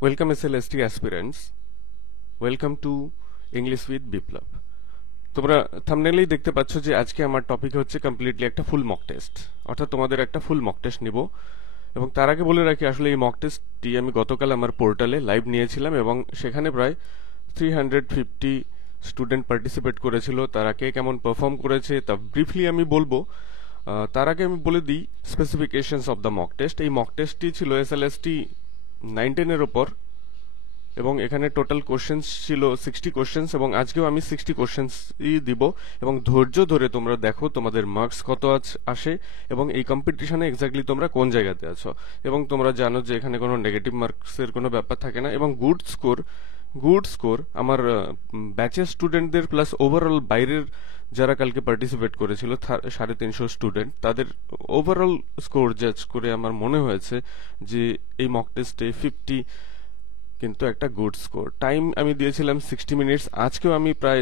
Welcome SLST aspirants. Welcome to English with বিপ্লব। তোমরা থাম্বনেইলেই দেখতে পাচ্ছ যে আজকে আমার টপিক হচ্ছে কমপ্লিটলি একটা ফুল মক টেস্ট, অর্থাৎ তোমাদের একটা ফুল মক টেস্ট নিব। এবং তার আগে বলে রাখি, আসলে এই মক টেস্টটি আমি গতকাল আমার পোর্টালে লাইভ নিয়েছিলাম এবং সেখানে প্রায় 350 স্টুডেন্ট পার্টিসিপেট করেছিল। তারা কে কেমন পারফর্ম করেছে তা ব্রিফলি আমি বলবো। তার আগে আমি বলে দিই specifications of the mock test. এই মক টেস্টটি ছিল SLST 9-10 এর ওপর, এবং এখানে টোটাল কোশ্চেন্স ছিল 60 কোশ্চেন্স, এবং আজকেও আমি 60 কোশ্চেন্সই দিব। এবং ধৈর্য ধরে তোমরা দেখো তোমাদের মার্কস কত আসে এবং এই কম্পিটিশনে এক্স্যাক্টলি তোমরা কোন জায়গাতে আছো। এবং তোমরা জানো যে এখানে কোনো নেগেটিভ মার্কসের কোনো ব্যাপার থাকে না, এবং গুড স্কোর আমার ব্যাচের স্টুডেন্টদের প্লাস ওভারঅল বাইরের যারা কালকে পার্টিসিপেট করেছিল 350 স্টুডেন্ট, তাদের ওভারঅল স্কোর জাজ করে আমার মনে হয়েছে যে এই মক টেস্টে 50 কিন্তু একটা গুড স্কোর। টাইম আমি দিয়েছিলাম 60 মিনিটস, আজকেও আমি প্রায়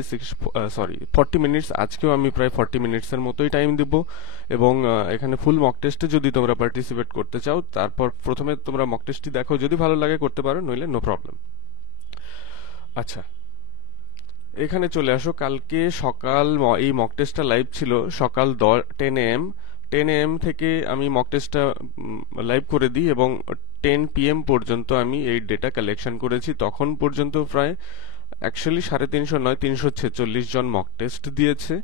40 মিনিটস, আজকেও আমি প্রায় 40 মিনিটসের মতোই টাইম দিব। এবং এখানে ফুল মক টেস্টে যদি তোমরা পার্টিসিপেট করতে চাও, তারপর প্রথমে তোমরা মক টেস্টটি দেখো, যদি ভালো লাগে করতে পারো, নইলে নো প্রবলেম। আচ্ছা, এখানে চলে আসো। কালকে সকাল এই মক টেস্টটা লাইভ ছিল সকাল 10 AM। 10 AM থেকে আমি মক টেস্টটা লাইভ করে দিই এবং 10 PM পর্যন্ত আমি এই ডেটা কালেকশন করেছি। তখন পর্যন্ত প্রায় অ্যাকচুয়ালি 350 নয়, 346 জন মক টেস্ট দিয়েছে।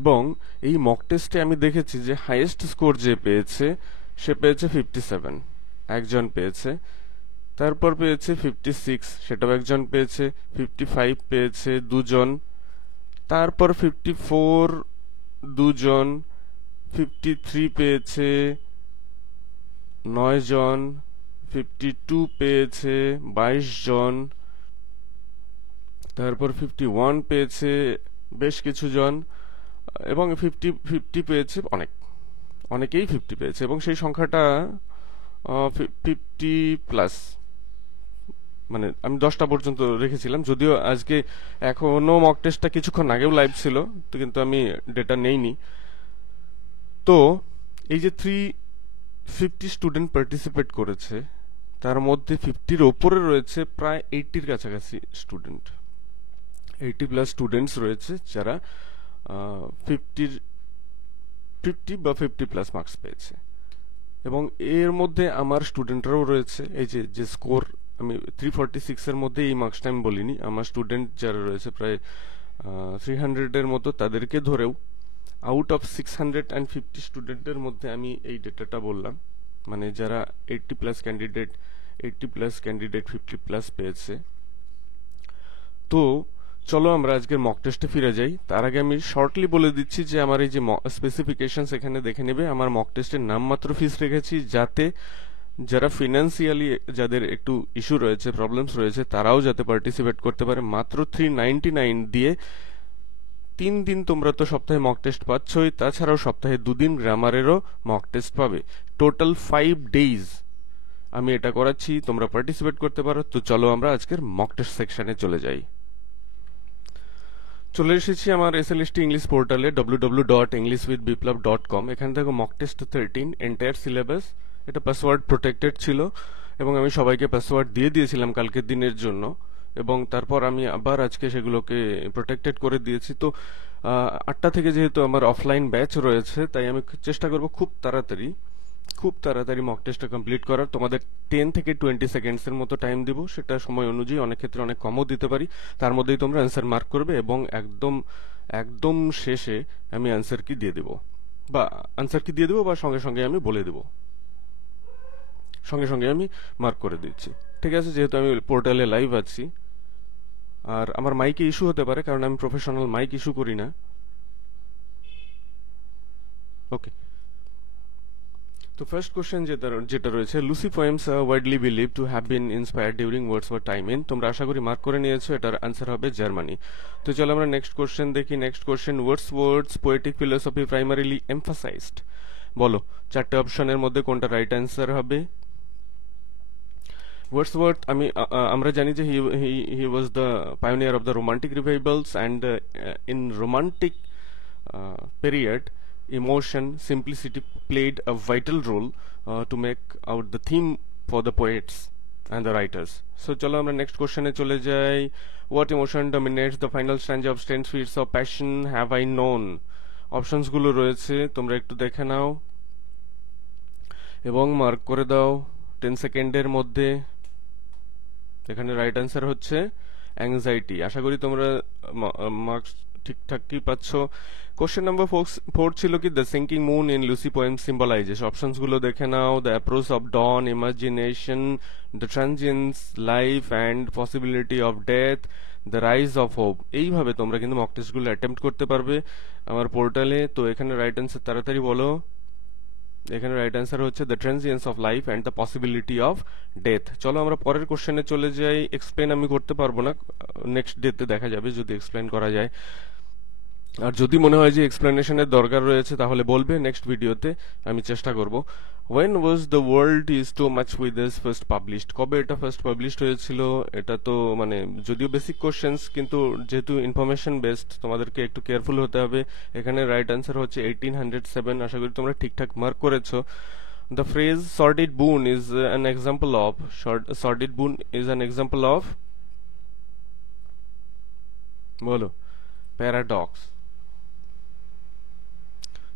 এবং এই মক টেস্টে আমি দেখেছি যে হাইয়েস্ট স্কোর যে পেয়েছে সে পেয়েছে 57, একজন পেয়েছে। তারপর পেয়েছে 56, সেটাও একজন পেয়েছে। 55 পেয়েছে দুজন। তারপর 54 দুজন। 53 পেয়েছে 9 জন। 52 পেয়েছে 22 জন। তারপর 51 পেয়েছে বেশ কিছু জন, এবং 50 পেয়েছে অনেকেই 50 পেয়েছে, এবং সেই সংখ্যাটা 50 প্লাস। মানে আমি 10টা পর্যন্ত রেখেছিলাম, যদিও আজকে এখনো মক টেস্টটা কিছুক্ষণ আগেও লাইভ ছিল, তো কিন্তু আমি ডেটা নেইনি। তো এই যে 350 স্টুডেন্ট পার্টিসিপেট করেছে, তার মধ্যে 50-র ওপরে রয়েছে প্রায় 80-র কাছাকাছি স্টুডেন্ট। 80 প্লাস স্টুডেন্টস রয়েছে যারা 50 বা 50 প্লাস মার্কস পেয়েছে। এবং এর মধ্যে আমার স্টুডেন্টরাও রয়েছে। এই যে স্কোর আমি 346 এর মধ্যে এই মার্কসটা আমি বলিনি, আমার স্টুডেন্ট যারা রয়েছে প্রায় 300-এর মতো, তাদেরকে ধরেও আউট অফ 650 স্টুডেন্টের মধ্যে আমি এই ডেটাটা বললাম, মানে যারা 80 প্লাস ক্যান্ডিডেট 50 প্লাস পেয়েছে। তো চলো আমরা আজকের মক টেস্টে ফিরে যাই। তার আগে আমি শর্টলি বলে দিচ্ছি যে আমার এই যে স্পেসিফিকেশনস এখানে দেখে নেবে। আমার মক টেস্টের নামমাত্র ফিস রেখেছি, যাতে যারা ফিনান্সিয়ালি যাদের একটু ইস্যু রয়েছে, প্রবলেমস রয়েছে, তারাও যাতে পার্টিসিপেট করতে পারে। মাত্র 399 দিয়ে 3 দিন তোমরা তো সপ্তাহে মক টেস্ট পাচ্ছই, তাছাড়াও সপ্তাহে 2 দিন গ্রামারেরও মক টেস্ট পাবে। টোটাল 5 ডেজ আমি এটা করাচ্ছি, তোমরা পার্টিসিপেট করতে পারো। তো চলো আমরা আজকের মক টেস্ট সেকশনে চলে যাই। চলে এসেছি আমার SLST ইংলিশ পোর্টালে www.englishwithbiplab.com। এখান থেকে মক টেস্ট 13 এন্টায়ার সিলেবাস, এটা পাসওয়ার্ড প্রোটেক্টেড ছিল, এবং আমি সবাইকে পাসওয়ার্ড দিয়ে দিয়েছিলাম কালকের দিনের জন্য, এবং তারপর আমি আবার আজকে সেগুলোকে প্রোটেক্টেড করে দিয়েছি। তো 8টা থেকে যেহেতু আমার অফলাইন ব্যাচ রয়েছে, তাই আমি চেষ্টা করব খুব তাড়াতাড়ি মক টেস্টটা কমপ্লিট করার। তোমাদের 10 থেকে 20 সেকেন্ডসের মতো টাইম দিব, সেটা সময় অনুযায়ী অনেক ক্ষেত্রে অনেক কমও দিতে পারি। তার মধ্যেই তোমরা অ্যান্সার মার্ক করবে, এবং একদম একদম শেষে আমি অ্যান্সার কি দিয়ে দেবো, বা সঙ্গে সঙ্গে আমি বলে দেবো, সঙ্গে সঙ্গে আমি মার্ক করে দিচ্ছি। ঠিক আছে, যেহেতু আমি পোর্টালে লাইভ আছি, আর আমার মাইকে ইস্যু হতে পারে, কারণ আমি প্রফেশনাল মাইক ইস্যু করি না। ওকে, তো ফার্স্ট কোশ্চেন যেটা রয়েছে, Lucy poems widely believe to have been inspired during Wordsworth time in. তোমরা আশা করি মার্ক করে নিয়েছো, এটার আনসার হবে জার্মানি। তো চলো আমরা নেক্সট কোশ্চেন দেখি। Next question, Wordsworth's poetic philosophy primarily emphasised. বলো 4টে অপশনের মধ্যে কোনটা রাইট অ্যান্সার হবে। ওয়ার্ডসওয়ার্থ আমরা জানি যে he was the pioneer of the romantic revivals, and in romantic period, emotion, simplicity played a vital role to make out the theme for the poets and the writers. So চলো আমরা next কোশ্চেনে চলে যাই. What emotion dominates the final stanza of 10 Spheres of Passion have I known? Options গুলো রয়েছে, তোমরা একটু দেখে নাও এবং মার্ক করে দাও 10 সেকেন্ডের মধ্যে. এখানে রাইট অ্যান্সার হচ্ছে অ্যাংজাইটি. আশা করি তোমরা মার্কস ঠিকঠাকই পাচ্ছ. কোশ্চেন নাম্বার 4 ছিল কি the sinking moon in Lucy poem symbolises. Options গুলো দেখে নাও. The approach of dawn, imagination, the transience, life and possibility of death, the rise of hope. এইভাবে তোমরা কিন্তু মক টেস্ট গুলো অ্যাটেম্প্ট করতে পারবে আমার পোর্টালে. তো এখানে রাইট অ্যান্সার তাড়াতাড়ি বলো. এখানে রাইট অ্যান্সার হচ্ছে the transience of life and the possibility of death. চলো আমরা পরের কোশ্চেনে চলে যাই. এক্সপ্লেন আমি করতে পারবো না, নেক্সট ডেতে দেখা যাবে যদি এক্সপ্লেন করা যায়. আর যদি মনে হয় যে এক্সপ্লেনেশনের দরকার রয়েছে তাহলে বলবে, নেক্সট ভিডিওতে আমি চেষ্টা করব. When was the world is too much with us first published? কবে এটা ফার্স্ট পাবলিশড হয়েছিল? এটা তো মানে যদিও বেসিক কোশ্চেন্স, কিন্তু যেহেতু ইনফরমেশন বেসড তোমাদেরকে একটু কেয়ারফুল হতে হবে. এখানে রাইট অ্যান্সার হচ্ছে 1807. আশা করি তোমরা ঠিকঠাক মার্ক করেছো. The phrase sordid boon is an example of sordid boon is an example of বলো paradox.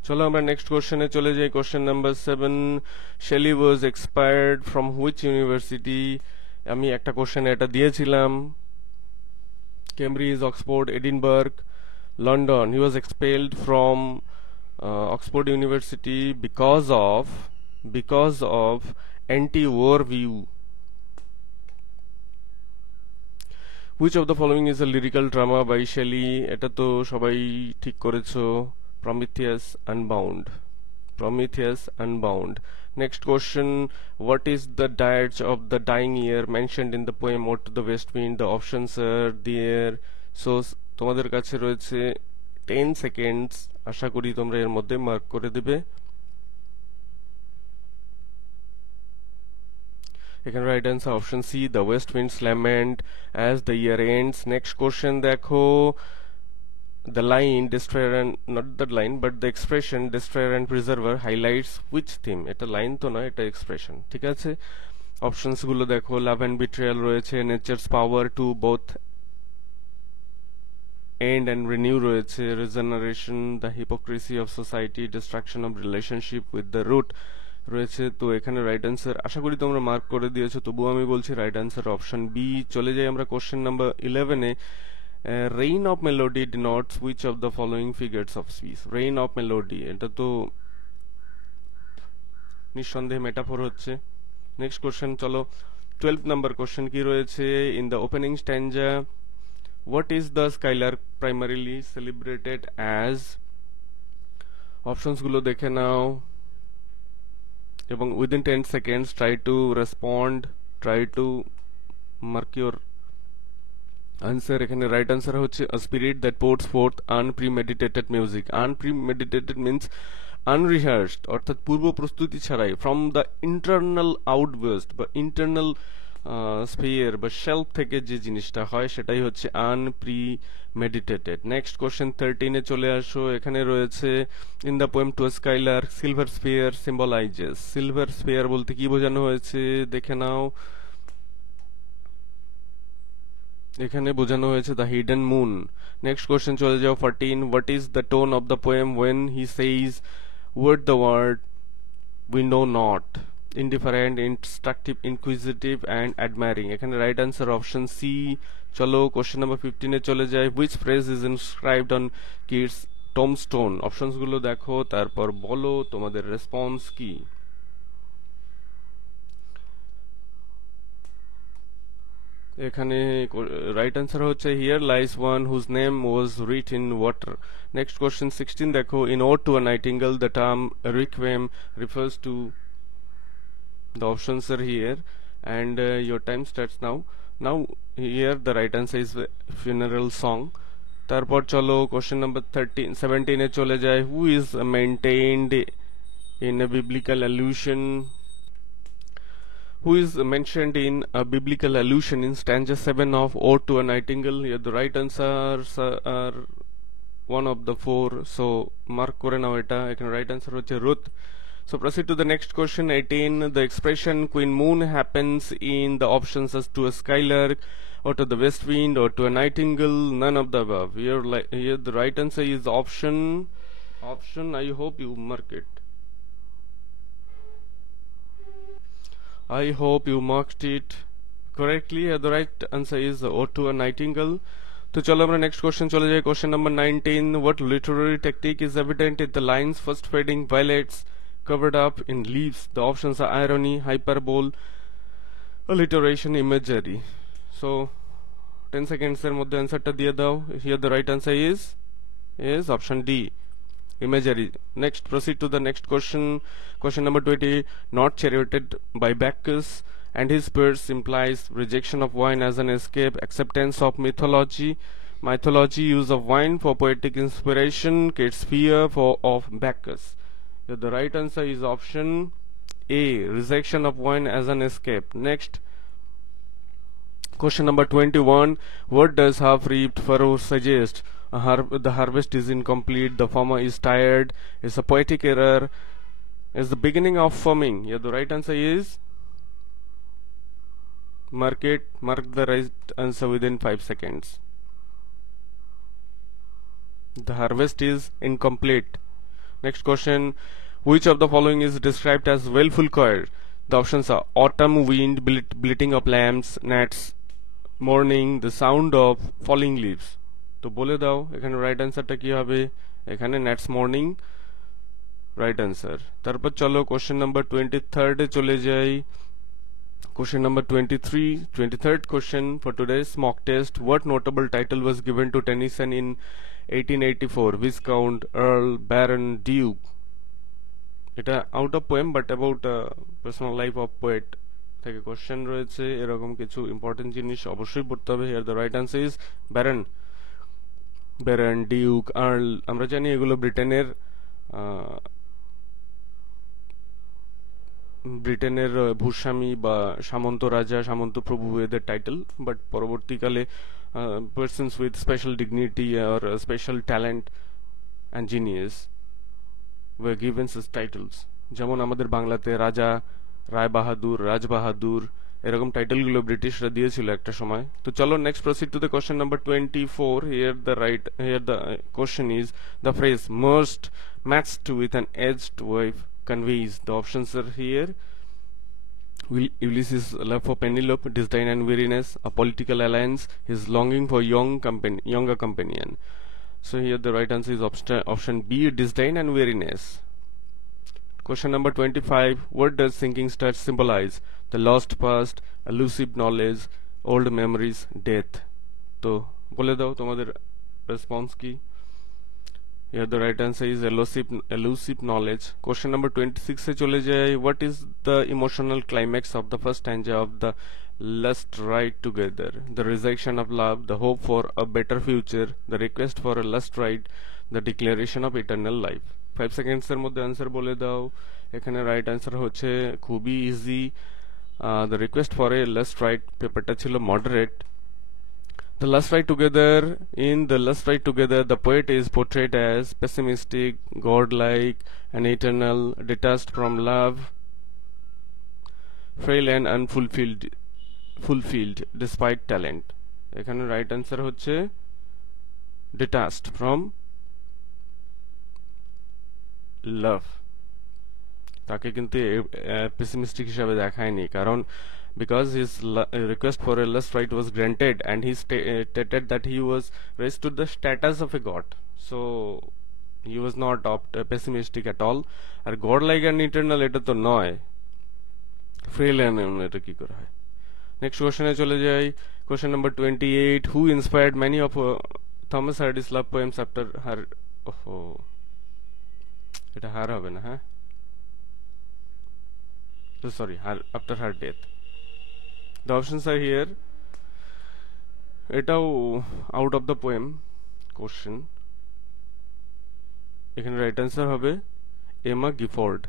চলো আমরা নেক্সট কোশ্চেনে চলে যাই. Question number 7. Shelley was expired from which university? আমি একটা কোশ্চেনে এটা দিয়েছিলাম. Cambridge, Oxford, Edinburgh, London. He was expelled from Oxford university because of anti-war view. Which of the following is a lyrical drama by Shelley? এটা তো সবাই ঠিক করেছো. Prometheus Unbound. Next question. What is the dirge of the dying year mentioned in the poem Ode to the West Wind? The options are there. So তোমাদের কাছে রয়েছে 10 seconds. আশা করি তোমরা এর মধ্যে মার্ক করে দেবে. এখানে right answer option C, the west winds lament as the year ends. Next question দেখো. The line destroyer and not the line but the expression destroyer and preserver highlights which theme? এটা line তো না, এটা expression. ঠিক আছে, options গুলো দেখো. Love and betrayal রয়েছে, nature's power to both end and renew রয়েছে, regeneration, the hypocrisy of society, distraction of relationship with the root রয়েছে. তো এখানে রাইট অ্যান্সার আশা করি তোমরা মার্ক করে দিয়েছো, তবুও আমি বলছি রাইট অ্যান্সার অপশন বি. চলে যাই আমরা কোশ্চেন নাম্বার 11-এ. Reign of melody denotes which of the following figures of speech? Reign of melody এটা তো নিঃসন্দেহে মেটাফোর হচ্ছে. নেক্সট কোশ্চেন চলো. 12 নাম্বার কোশ্চেন কি রয়েছে? In the opening স্ট্যান্জা what is the skylark primarily celebrated as? Options গুলো দেখে নাও এবং within 10 seconds try to respond, try to mark your answer. এখানে রাইট আনসার হচ্ছে a spirit that pours forth unpremeditated music. Unpremeditated means unrehearsed, অর্থাৎ পূর্ব প্রস্তুতি ছাড়াই, from the internal outburst বা internal sphere বা শেলফ থেকে যে জিনিসটা হয় সেটাই হচ্ছে আনপ্রিমেডিটেটেড. নেক্সট কোশ্চেন 13-এ চলে আসো. এখানে রয়েছে in the poem to skylark silver sphere symbolises. Silver sphere বলতে কি বোঝানো হয়েছে দেখে নাও. এখানে বোঝানো হয়েছে the hidden moon. Next question চলে যাও 14. What is the tone of the poem when he says word the word we know not? Indifferent, instructive, inquisitive and admiring. এখানে রাইট আনসার অপশন সি. চলো কোশ্চেন নাম্বার 15-এ চলে যায়. Which phrase is inscribed on Keats টোমস্টোন? Options গুলো দেখো, তারপর বলো তোমাদের রেসপন্স কি. এখানে রাইট আনসার হচ্ছে here lies one whose name was writ in water. Next question 16 দেখো. In ode to a nightingale the term requiem refers to. The options are here and your time starts now. Now here the right answer is funeral song. তারপর চলো question number 17-এ চলে যায়. Who is maintained in a biblical allusion? Who is mentioned in a biblical allusion in stanza 7 of Ode to a Nightingale? Here the right answers are one of the four, so mark করে নাও এটা. এখানে right answer হচ্ছে Ruth. So proceed to the next question 18. The expression Queen Moon happens in the options as to a skylark or to the west wind or to a nightingale, none of the above. Here the right answer is option. I hope you mark it. I hope you marked it correctly. Here the right answer is or to a nightingale. তো চলো আমরা next question চলে যাই। Question number 19. What literary technique is evident in the lines first fading violets covered up in leaves? The options are irony, hyperbole, alliteration, imagery. So 10 seconds এর মধ্যে অ্যানসারটা দিয়ে দাও। Here the right answer is option D, imagery. Next, proceed to the next question. Question number 20. Not charioted by Bacchus and his peers implies rejection of wine as an escape, acceptance of mythology, use of wine for poetic inspiration, Kate's fear of Bacchus. The right answer is option A, rejection of wine as an escape. Next, question number 21. What does half-reaped furrow suggest? The harvest is incomplete, the farmer is tired, is a poetic error, is the beginning of farming. The right answer is, mark the right answer within 5 seconds. The harvest is incomplete. Next question. Which of the following is described as willful choir? The options are autumn wind, bleating of lambs, gnats, morning, the sound of falling leaves. তো বলে দাও এখানে right আনসারটা কি হবে? এখানে NATS morning right answer. তারপর চলো কোশ্চেন নাম্বার 23 এ চলে যাই। Question number 23rd question for today's mock test. What notable title was given to Tennyson in 1884? Viscount, Earl, Baron, Duke. এটা out of poem but about personal life of poet থেকে question রয়েছে। এরকম কিছু important জিনিস অবশ্যই পড়তে হবে। Here the right answer is Baron, Duke, Earl. আমরা জানি এগুলো ব্রিটেনের ভূস্বামী বা সামন্ত রাজা, সামন্ত প্রভু এদের টাইটেল, বাট পরবর্তীকালে পার্সনস উইথ স্পেশাল ডিগনিটি আর special talent and genius were given such titles. যেমন আমাদের বাংলাতে রাজা, রায় বাহাদুর, রাজ বাহাদুর, এরকম টাইটেলগুলো ব্রিটিশরা দিয়েছিল একটা সময়। তো চলো next proceed to the question number 24. Here the question is the phrase merged matched with an edged wife conveys. The options are here. Ulysses' love for Penelope, disdain and weariness, a political alliance, his longing for younger companion. So here the right answer is option B, disdain and weariness. Question number 25. What does sinking star symbolize? The lost past, elusive knowledge, old memories, death. তো বলে দাও তোমাদের response কি? Here the right answer is elusive knowledge. Question number 26 এ চলে যাই। What is the emotional climax of the first stanza of the Last Ride Together? The rejection of love, the hope for a better future, the request for a last ride, the declaration of eternal life. 5 seconds এর মধ্যে answer বলে দাও। এখানে right answer হচ্ছে খুবই easy, the request for a last ride। পেপারটা ছিল moderate. The Last Ride Together. In The Last Ride Together, the poet is portrayed as pessimistic, godlike, and eternal, detached from love, frail and unfulfilled despite talent. এখানে right answer হচ্ছে detached from love। তাকে কিন্তু pessimistic হিসাবে দেখায়নি, কারণ because his request for a last ride was granted and he stated that he was raised to the status of a god, so he was not pessimistic at all। R god like and eternal এটা তো নয়, frail and এটা কি করে হয়? Next কোশ্চেনে চলে যাই। Question number 28. Who inspired many of Thomas Hardy's love poems after her এটা হার হবে না, হ্যাঁ sorry, after her death? The options are here. এটাও out of the poem question. এখানে রাইট আনসার হবে Emma Gifford.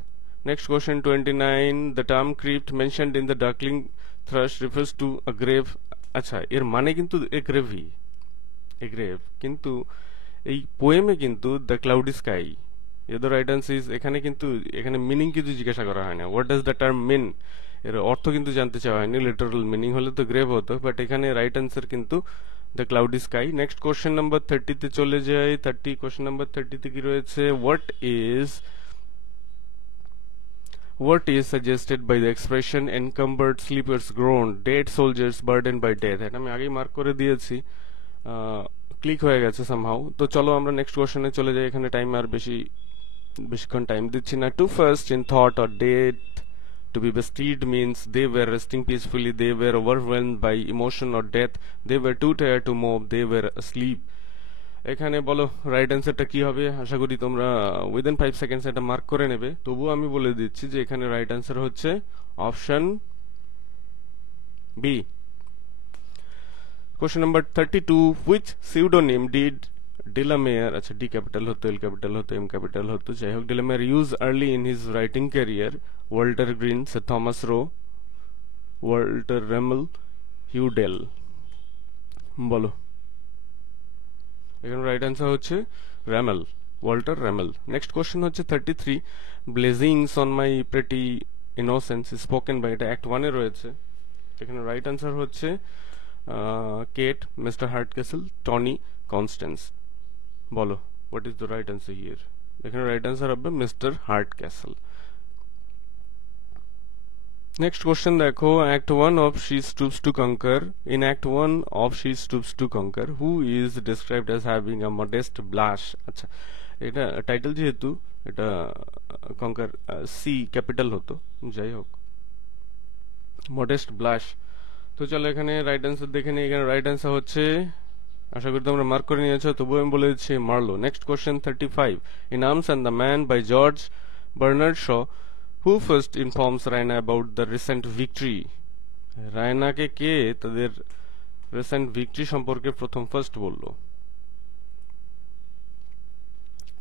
Next question 29. The term crypt mentioned in the Darkling Thrush refers to a grave. আচ্ছা, এর মানে কিন্তু এ grave, কিন্তু এই পোয়েমে কিন্তু the cloudy sky the right answer is, এখানে কিন্তু এখানে মিনিং কিছু জিজ্ঞাসা করা হয় না, হোয়াট ডাজ দ্য টার্ম মিন, এর অর্থ কিন্তু জানতে চাওয়া হয়নি। লিটারাল মিনিং হলে তো গ্রেভ হতো, বাট এখানে রাইট আনসার কিন্তু the cloudy sky. Next question number 30-তে চলে যাই। কোশ্চেন নাম্বার 30-তে কি রয়েছে, What is suggested by the expression encumbered sleepers groan, dead soldiers burdened by death? এটা আমি আগেই মার্ক করে দিয়েছি, ক্লিক হয়ে গেছে সামহাউ। তো চলো আমরা নেক্সট কোশ্চেনে চলে যাই, এখানে টাইম আর বেশিক্ষণ টাইম দিচ্ছি না। To first in thought or death, to be bestead means they were resting peacefully, they were overwhelmed by emotion or death, they were too tired to move, they were asleep। এখানে বলো right অ্যান্সারটা কি হবে? আশা করি তোমরা within 5 seconds এটা mark করে নেবে। তবুও আমি বলে দিচ্ছি যে এখানে রাইট অ্যান্সার হচ্ছে option B. Question number 32, which pseudonym did de la Mare, আচ্ছা ডি ক্যাপিটাল হতো, এল ক্যাপিটাল হতো, এম ক্যাপিটাল হতো, যাই হোক, de la Mare use early in his writing career? Walter Green, Sir Thomas Roe, Walter Ramal, Hugh Dale. বলো, এখানে right answer হচ্ছে Ramal, Walter Ramal. Next question হচ্ছে 33, blessings on my pretty innocence spoken by, এটা act 1-এ রয়েছে। এখানে right answer হচ্ছে Kate, mister Hardcastle, Tony, Constance. বলো, what is the right answer here? এখানে রাইট অ্যান্সার হবে মিস্টার হার্টক্যাসল। নেক্সট কোশ্চেন দেখো, act 1 of she stoops to conquer, in act 1 of she stoops to conquer who is described as having a modest blush? আচ্ছা, এটা title যেহেতু এটা কঙ্কার C capital হতো, যাই হোক, মডেস্ট ব্লাশ। তো চলো এখানে রাইট অ্যান্সার দেখে নিই। এখানে রাইট অ্যান্সার হচ্ছে, আশা করি তোমরা মার্ক করে নিয়েছো, তবু আমি বলে দিচ্ছি Marlowe. Next question 35, in Arms and the Man by George Bernard Shaw, who first informs Raina about the recent victory? রায়নাকে কে তাদের রিসেন্ট ভিক্টরি সম্পর্কে প্রথম ফার্স্ট বললো?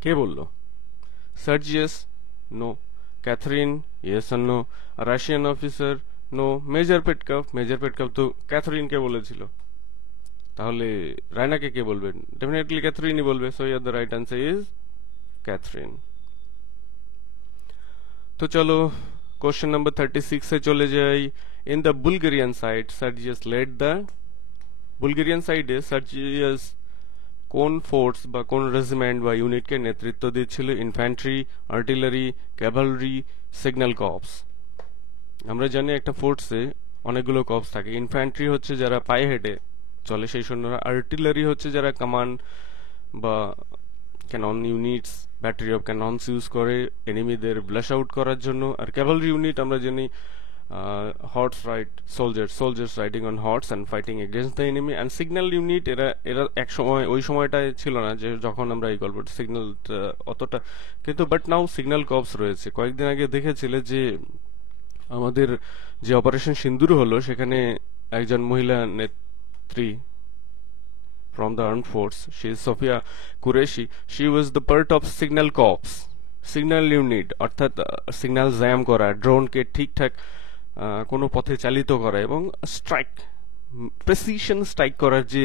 কে বললো? সার্জিয়াস? নো। ক্যাথরিন? ইয়েস আর no. Russian officer? No. Major Petkoff? Major Petkoff তো ক্যাথরিনকে বলেছিল, তাহলে রায়নাকে কে বলবেন? ডেফিনেটলি ক্যাথরিনই বলবে। So yeah the right answer is Catherine. তো চলো কোশ্চেন নাম্বার 36-এ চলে যাই। In the Bulgarian side Sergius led the, Bulgarian সাইডে সার্জিয়াস কোন ফোর্স বা কোন রেজিমেন্ট বা ইউনিটকে নেতৃত্ব দিচ্ছিল? Infantry, artillery, Cavalry, signal corps. আমরা জানি একটা ফোর্সে অনেকগুলো কর্পস থাকে। ইনফ্যান্ট্রি হচ্ছে যারা পায়ে হেঁটে চলে সেই সৈন্যরা, আর্টিলারি হচ্ছে যারা কামান বা cannon units, battery of cannons use করে এনিমিদের ব্লাশ আউট করার জন্য, আর ক্যাভালরি ইউনিট আমরা জানি horse ride soldiers riding on horse and fighting against the enemy. And signal unit, এরা এক সময় ওই সময়টায় ছিল না যে যখন আমরা এই গল্পটা সিগন্যাল অতটা, কিন্তু বাট নাও সিগন্যাল কর্পস রয়েছে। কয়েকদিন আগে দেখেছিলে যে আমাদের যে অপারেশন সিন্দুর হলো সেখানে একজন মহিলা নেত্রী from the armed force, she is Sofia Qureshi, she was the part of signal corps, signal unit, অর্থাৎ সিগন্যাল জ্যাম করা, ড্রোনকে ঠিকঠাক কোনো পথে চালিত করা এবং স্ট্রাইক, প্রেসিশন স্ট্রাইক করার যে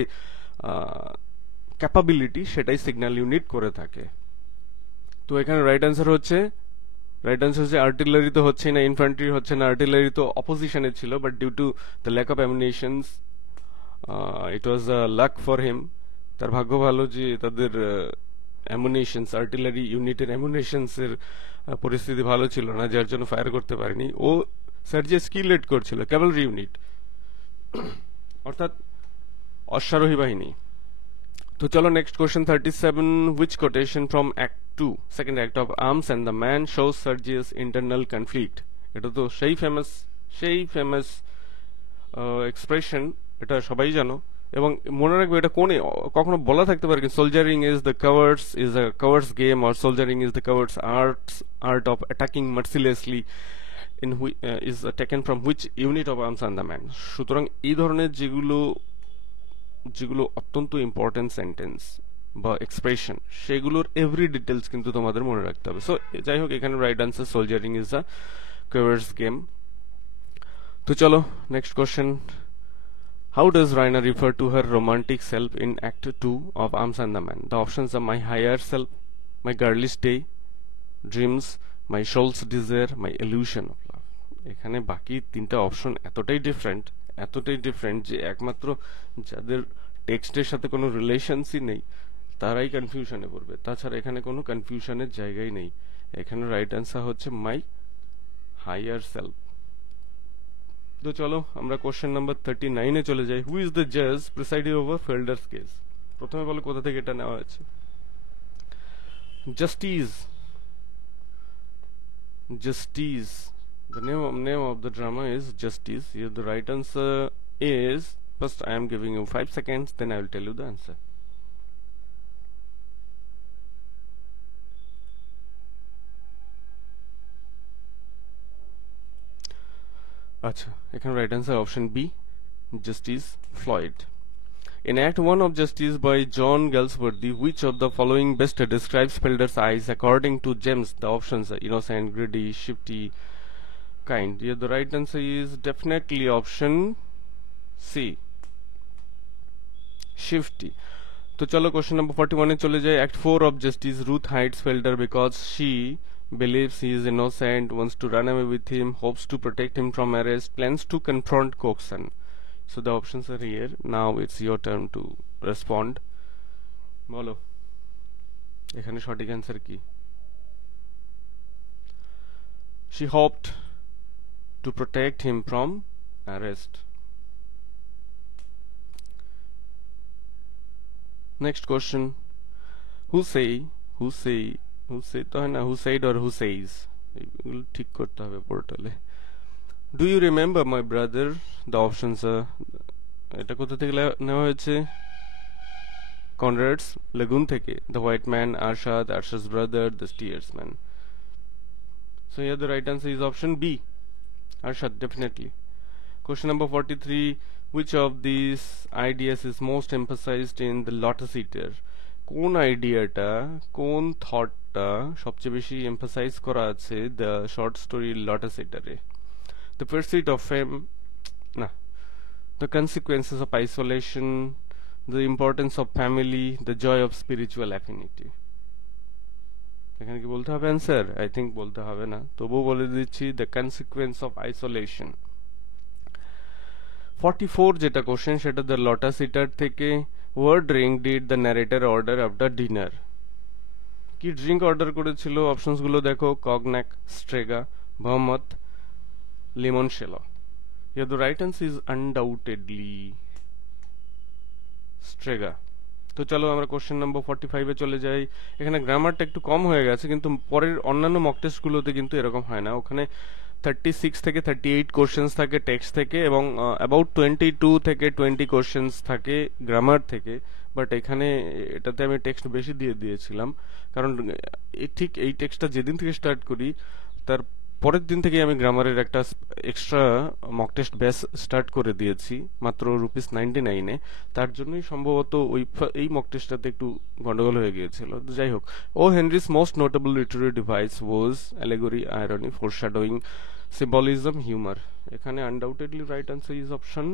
ক্যাপাবিলিটি সেটাই সিগন্যাল ইউনিট করে থাকে। তো এখানে রাইট অ্যান্সার হচ্ছে আর্টিলারি তো হচ্ছে না, ইনফ্যান্ট্রি হচ্ছে না, আর্টিলারি তো অপোজিশনে ছিল, but due to the lack of ammunitions it was luck for him, তার ভাগ্য ভালো যে তাদের অ্যামুনেশনস, আর্টিলারি ইউনিটের অ্যামুনেশনস এর পরিস্থিতি ভালো ছিল না, যার জন্য ফায়ার করতে পারেনি। ও সার্জিয়াস কি লিড করছিল? ক্যাভালরি ইউনিট, অর্থাৎ অশ্বারোহী বাহিনী। তো চলো next question 37, which quotation from act 2 second act of Arms and the Man shows Sergius internal conflict? এটা তো সেই ফেমাস এক্সপ্রেশন, এটা সবাই জানো এবং মনে রাখবে এটা কোনে কখনো বলা থাকতে পারে, soldiering is the coward's game, or soldiering is the coward's art of attacking mercilessly in is taken from which unit of Arms and the Man. সুতরাং এই ধরনের যেগুলো অত্যন্ত ইম্পর্টেন্ট সেন্টেন্স বা এক্সপ্রেশন, সেগুলোর এভরি ডিটেলস কিন্তু তোমাদের মনে রাখতে হবে। সো যাই হোক, এখানে right answer soldiering is the coward's game. তো চলো next question, how does Raina refer to her romantic self in Act 2 of Arms and the Man? The options are my higher self, my girlish day, dreams, my souls desire, my illusion of love. এখানে বাকি তিনটা option এতটাই different যে একমাত্র যাদের টেক্সটের সাথে কোনো রিলেশনসই নেই তারাই কনফিউশনে পড়বে, তাছাড়া এখানে কোনো কনফিউশনের জায়গাই নেই। এখানে রাইট অ্যান্সার হচ্ছে মাই হায়ার সেলফ। তো চলো আমরা কোশ্চেন নাম্বার 39-এ চলে যাই। হু ইজ দ্য জাজ প্রিসাইডিং ওভার ফেল্ডার্স কেস? প্রথমে বলো কোথা থেকে এটা নেওয়া হয়েছে। Justice, justice, the name of the drama is Justice. Here the right answer is, first I am giving you 5 seconds, then I will tell you the answer. আচ্ছা, এখানে right answer option B, justice Floyd. In Act 1 of Justice by John Galsworthy, which of the following best describes Felder's eyes according to James? The options are innocent, greedy, shifty, kind. Here the right answer is definitely option C, shifty. তো চলো question number 41-এ চলে যাই। Act 4 of Justice, Ruth hides Falder because she believes he is innocent, wants to run away with him, hopes to protect him from arrest, plans to confront Coxon. So the options are here. Now it's your turn to respond. বলো এখানে সঠিক answer কি? She hoped to protect him from arrest. Next question. Who say তো হয় না, who said or who says, এগুলো ঠিক করতে হবে পোর্টালে। Do you remember my brother? The options, এটা কোথা থেকে নেওয়া হয়েছে? কনরাডস লেগুন থেকে। The white man, Arshad, Arshad's brother, the steersman. So here the right answer is option B, Arshad, definitely. Question number 43. Which of these ideas is most emphasized in the Lotus Eater? কোন আইডিয়াটা, কোন থটটা সবচেয়ে বেশি এমফাসাইজ করা আছে the short story lotus ইটারে? The pursuit of fame, না, the consequences of isolation, the importance of family, the joy of spiritual affinity. এখানে কি বলতে হবে অ্যান্সার? আই থিঙ্ক বলতে হবে না, তবুও বলে দিচ্ছি, দ্য কনসিকুয়েন্স অফ আইসোলেশন। 44 যেটা কোশ্চেন, সেটা দ্য লটাস ইটার থেকে। What drink did the narrator order after dinner? কি ড্রিঙ্ক অর্ডার করেছিল? অপশনস গুলো দেখো, কগন্যাক, স্ট্রেগা, ভার্মথ, লিমনশেলো। Here the right answer is undoubtedly স্ট্রেগা। তো চলো আমরা কোশ্চেন নাম্বার 45-এ চলে যাই। এখানে গ্রামারটা একটু কম হয়ে গেছে, কিন্তু পরের অন্যান্য মক টেস্টগুলোতে কিন্তু এরকম হয় না। ওখানে 36 থেকে 38 কোশ্চেন্স থাকে টেক্সট থেকে, এবং অ্যাবাউট 22 থেকে 20 কোশ্চেন্স থাকে গ্রামার থেকে। বাট এখানে এটাতে আমি টেক্সট বেশি দিয়ে দিয়েছিলাম, কারণ ঠিক এই টেক্সটটা যেদিন থেকে স্টার্ট করি তার পরের দিন থেকে আমি গ্রামারের একটা extra mock test batch start করে দিয়েছি মাত্র ₹99-এ। তার জন্যই সম্ভবত এই মক টেস্টটাতে একটু গন্ডগোল হয়ে গিয়েছিল। যাই হোক, O Henry's most notable literary device was allegory, irony, foreshadowing, symbolism, humour. এখানে undoubtedly right answer is option,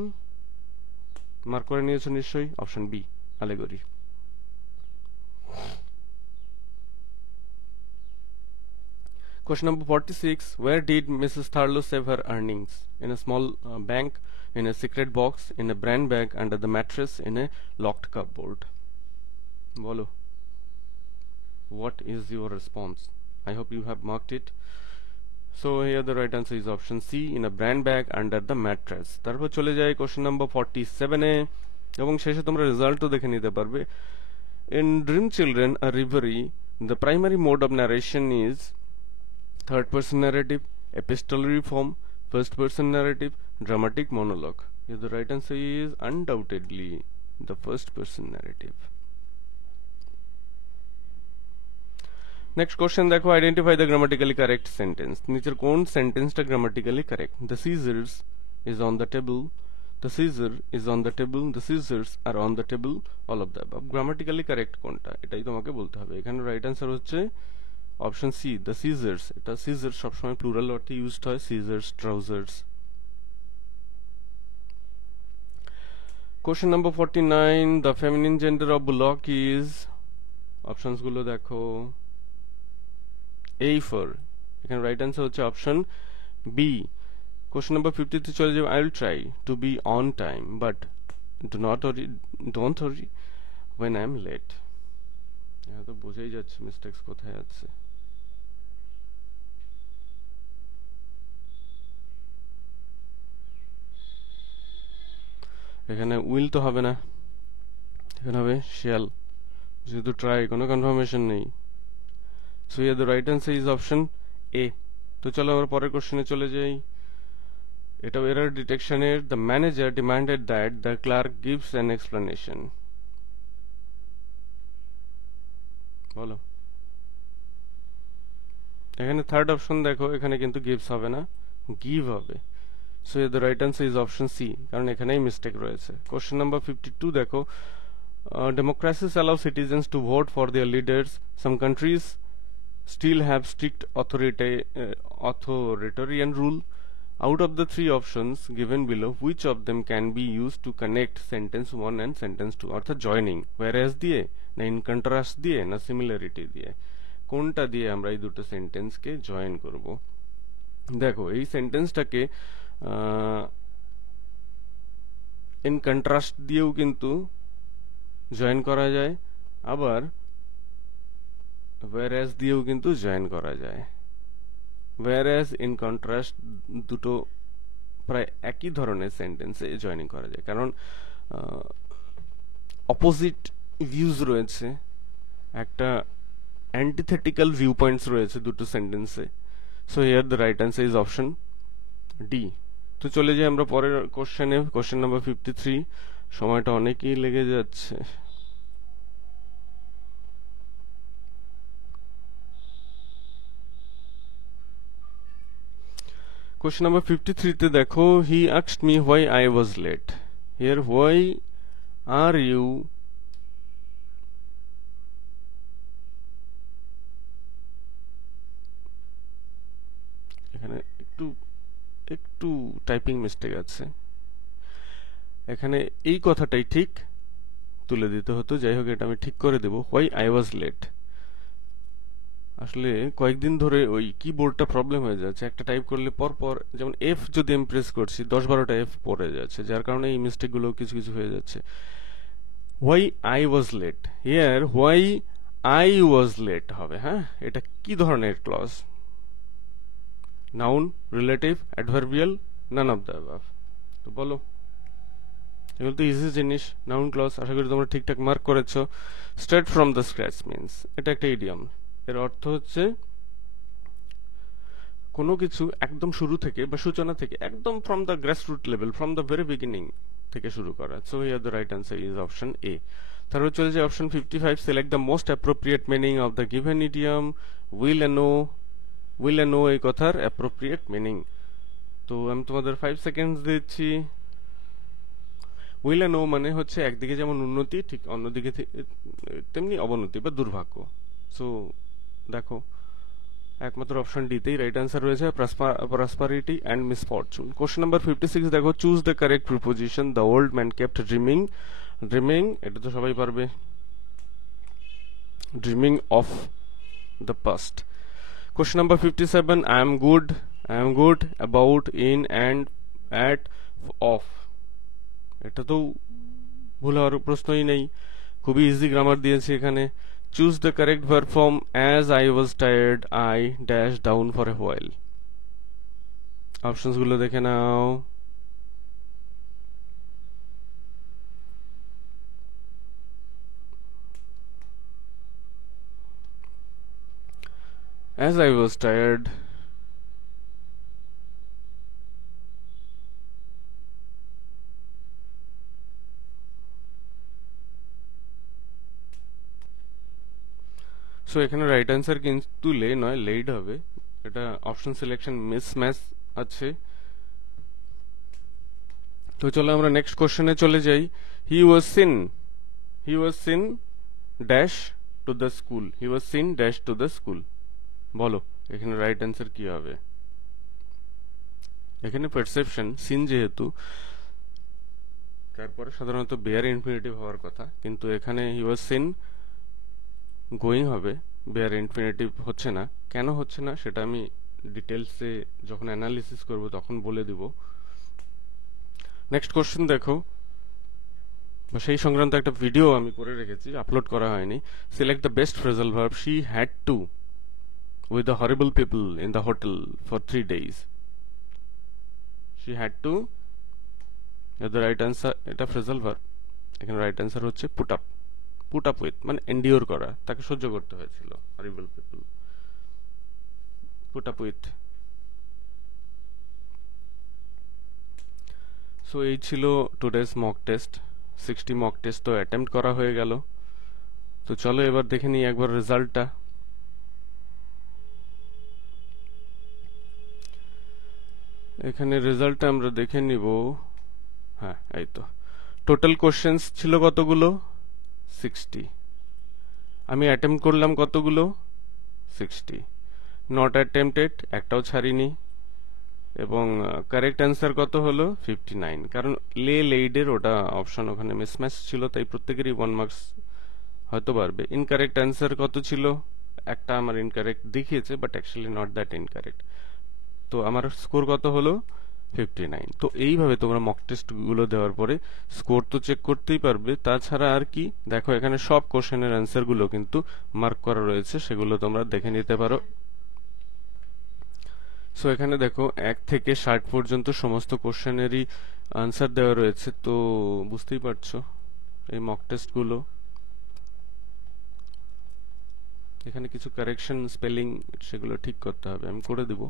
mark করে নিয়েছো নিশ্চয়ই, option B, allegory. Question number 46. Where did Mrs. Tharlo save her earnings? In a small bank, in a secret box, in a brand bag, under the mattress, in a locked cupboard. Bolo. What is your response? I hope you have marked it. So here the right answer is option C, in a brand bag, under the mattress. তারপর চলে যাই question number 47-এ, এবং শেষে তোমরা রেজাল্টও দেখে নিতে পারবে। In Dream Children, a Reverie, the primary mode of narration is third person narrative, epistolary form, first person narrative, dramatic monologue. Here the right answer is undoubtedly the first person narrative. Next question দেখো, identify the grammatically correct sentence. নিচের কোন সেন্টেন্সটা grammatically correct? The scissors is on the table, the scissor is on the table, the scissors are on the table, all of the above. Grammatically correct কোনটা এটাই তোমাকে বলতে হবে। এখানে right answer হচ্ছে অপশন সি, দ্য সিজার্স। এটা scissors সবসময় plural অর্থে ইউজড হয়, scissors, trousers. Question number 49. The feminine gender of bullock is, options গুলো দেখো, এই ফর এখানে রাইট অ্যান্সার হচ্ছে অপশন বি। কোশ্চেন নাম্বার 53 চলে যাবে। I will try to be on time but don't worry when I am late। এটা তো বোঝাই যাচ্ছে মিস্টেক্স কোথায় আছে। এখানে উইল তো হবে না, এখানে হবে শ্যাল, যেহেতু ট্রাই কোনো কনফার্মেশন নেই। So here the right answer is option A. তো চলো আমরা পরের কোশ্চেনে চলে যাই। এটাও এরর ডিটেকশনের। The manager demanded that the clerk gives an explanation. বলো। এখানে থার্ড অপশন দেখো, এখানে কিন্তু গিভস হবে না, গিভ হবে। So the right answer is option C, কারণ এখানেই মিস্টেক রয়েছে। কোশ্চেন নাম্বার 52 দেখো। Democracies allow citizens to vote for their leaders. Some countries still have strict authoritarian rule. Out of the three options given below, which of them can be used to connect sentence 1 and sentence 2? অর্থাৎ joining, whereas দিয়ে, না in contrast দিয়ে, না similarity দিয়ে, কোনটা দিয়ে আমরা এই দুটো সেন্টেন্সকে জয়েন করব? দেখো এই সেন্টেন্সটাকে ইন কন্ট্রাস্ট দিয়েও কিন্তু জয়েন করা যায়, আবার whereas দিয়েও কিন্তু জয়েন করা যায়। whereas ইন কন্ট্রাস্ট দুটো প্রায় একই ধরনের সেন্টেন্সে জয়েনিং করা যায়, কারণ অপোজিট ভিউজ রয়েছে, একটা অ্যান্টিথেটিক্যাল ভিউ পয়েন্টস রয়েছে দুটো সেন্টেন্সে। So here the right answer is option D. তো চলে যাই আমরা পরের কোশ্চেনে। Question number 53। সময়টা অনেকই লেগে যাচ্ছে। Question number 53 তে দেখো, he asked me why I was late. Here why are you এখানে একটু একটু টাইপিং মিস্টেক আছে, এখানে এই কথাটাই ঠিক তুলে দিতে হতো। যাই হোক, এটা আমি ঠিক করে দেব। why I was late, আসলে কয়েকদিন ধরে ওই কিবোর্ডটা প্রবলেম হয়ে যাচ্ছে, একটা টাইপ করলে পর পর, যেমন এফ যদি আমি প্রেস করছি 10-12টা এফ পড়ে যাচ্ছে, যার কারণে এই মিস্টেক গুলো কিছু কিছু হয়ে যাচ্ছে। why I was late, here why I was late হবে। হ্যাঁ, এটা কি ধরনের clause? Noun, relative, adverbial, none of the above? তো বলো। এগুলো তো ইজি জিনিস, নাউন ক্লজ। আশা করি তোমরা ঠিকঠাক মার্ক করেছো। Straight from the scratch means, এটা একটা ইডিয়ম। এর অর্থ হচ্ছে কোনো কিছু একদম শুরু থেকে বা সূচনা থেকে, একদম from the grassroot level, from the very beginning থেকে শুরু করা। So here the right answer is option A. তারপর চলে যায় option 55। Select the most appropriate meaning of the given idiom. Will end no, will end no এই কথার appropriate meaning. তো আমি তোমাদের 5 সেকেন্ডস দিচ্ছি। উইল এন্ড নো মানে হচ্ছে একদিকে যেমন উন্নতি, ঠিক অন্যদিকে তেমনি অবনতি বা দুর্ভাগ্য। সো দেখো, একমাত্র অপশন ডিতেই রাইট অ্যান্সার রয়েছে, prosperity and misfortune. Question number 56 দেখো। Choose the correct preposition. The old man kept dreaming. Dreaming এটা তো সবাই পারবে, dreaming of the past. Question number 57। I am good about, in, and, at, of. এটা তো ভুল হওয়ার প্রশ্নই নেই, খুবই ইজি গ্রামার দিয়েছে এখানে। Choose the correct verb form. As I was tired I dash down for a while. Options গুলো দেখে নাও। As I was tired, so এখানে রাইট অ্যান্সার কিন্তু লে নয়, লেড হবে। এটা অপশন সিলেকশন মিসম্যাচ আছে। তো চলো আমরা নেক্সট কোশ্চেনে চলে যাই। He was seen dash to the school. He was seen dash to the school. বলো এখানে রাইট অ্যান্সার কি হবে? এখানে পারসেপশন, সিন যেহেতু, তারপরে সাধারণত বেয়ার ইনফিনিটিভ হওয়ার কথা, কিন্তু এখানে হি ওয়াজ সিন গোয়িং হবে, বেয়ার ইনফিনিটিভ হচ্ছে না। কেন হচ্ছে না সেটা আমি ডিটেলসে যখন অ্যানালিসিস করব তখন বলে দিব। নেক্সট কোশ্চেন দেখো, বা সেই সংক্রান্ত একটা ভিডিও আমি করে রেখেছি, আপলোড করা হয়নি। Select the best phrasal verb she had to with the horrible people in the hotel for 3 days। She had to, the right answer, এটা ফ্রেজাল ভার্ব, এখানে রাইট আনসার হচ্ছে put up. Put up with মানে endure করা, তাকে সহ্য করতে হয়েছিল, horrible people, put up with. So এই ছিল today's mock test. 60 mock test তো অ্যাটেম্প্ট করা হয়ে গেল। তো চলো এবার দেখে নিই একবার রেজাল্টটা। এখানে রেজাল্টটা আমরা দেখে নিব। হ্যাঁ, এই তো। টোটাল কোশ্চেন্স ছিল কতগুলো? 60। আমি অ্যাটেম্প্ট করলাম কতগুলো? 60। নট অ্যাটেম্পটেড একটাও ছাড়িনি। এবং কারেক্ট অ্যান্সার কত হলো? 59। কারণ লেইডের ওটা অপশন ওখানে মিসম্যাচ ছিল, তাই প্রত্যেকেরই 1 মার্কস হয়তো বাড়বে। ইনকারেক্ট অ্যান্সার কত ছিল? একটা আমার ইনকারেক্ট দেখিয়েছে, but actually not that incorrect. তো আমার স্কোর কত হলো? 59। তো এইভাবে তোমরা মক টেস্ট গুলো দেওয়ার পরে স্কোর তো চেক করতেই পারবে। তাছাড়া আর কি, দেখো এখানে সব কোশ্চেনের অ্যান্সার গুলো কিন্তু মার্ক করা রয়েছে, সেগুলো তোমরা দেখে নিতে পারো। সো এখানে দেখো 1 থেকে 60 পর্যন্ত সমস্ত কোশ্চেনেরই আনসার দেওয়া রয়েছে। তো বুঝতেই পারছো এই মক টেস্ট গুলো। এখানে কিছু কারেকশন, স্পেলিং, সেগুলো ঠিক করতে হবে, আমি করে দেবো।